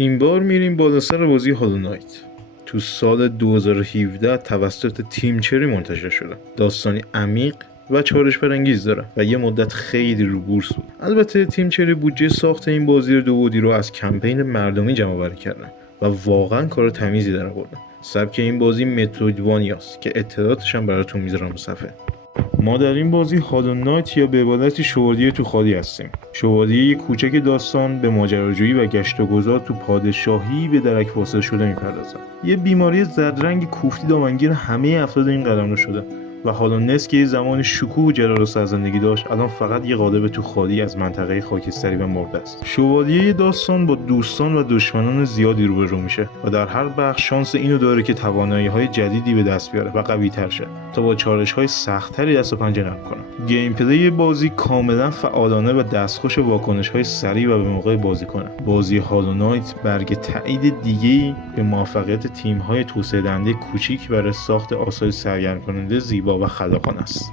این بار میریم بالا سر بازی هالو نایت. تو سال 2017 توسط تیم چری منتشر شده. داستانی عمیق و چالش برانگیز داره و یه مدت خیلی رو بورس بود. البته تیم چری بودجه ساخت این بازی رو 2 بودی رو از کمپین مردمی جمع آوری کردن و واقعا کار تمیزی در آوردن. سبک این بازی مترویدوانیاست که اطلاعاتش هم براتون میذارم صفحه. ما در این بازی هالو نایت یا به عبارتی شوالیه تو خالی هستیم. شوالیه یک کوچک داستان به ماجراجویی و گشت و گذار تو پادشاهی به درک فاصله شده میپردازه. یه بیماری زردرنگ کوفتی دامنگیر همه افراد این قلمرو شده و هالونس که یه زمان شکوه و جلال و سرزندگی داشت الان فقط یه قالب تو خالی از منطقه خاکستری و مرده است. شوالیه داستان با دوستان و دشمنان زیادی روبرو میشه و در هر بخش شانس اینو داره که توانایی‌های جدیدی به دست بیاره و قوی‌تر شه تا با چالش‌های سخت‌تری دست و پنجه نرم کنه. گیم پلی بازی کاملا فعالانه و دستخوش واکنش‌های سریع و به موقع بازی کنه. بازی هالو نایت برگ تایید دیگه‌ای به موفقیت تیم‌های توسعه‌دهنده کوچیک برای ساخت آثار سرگرم کننده زیبا و خلاقانه است.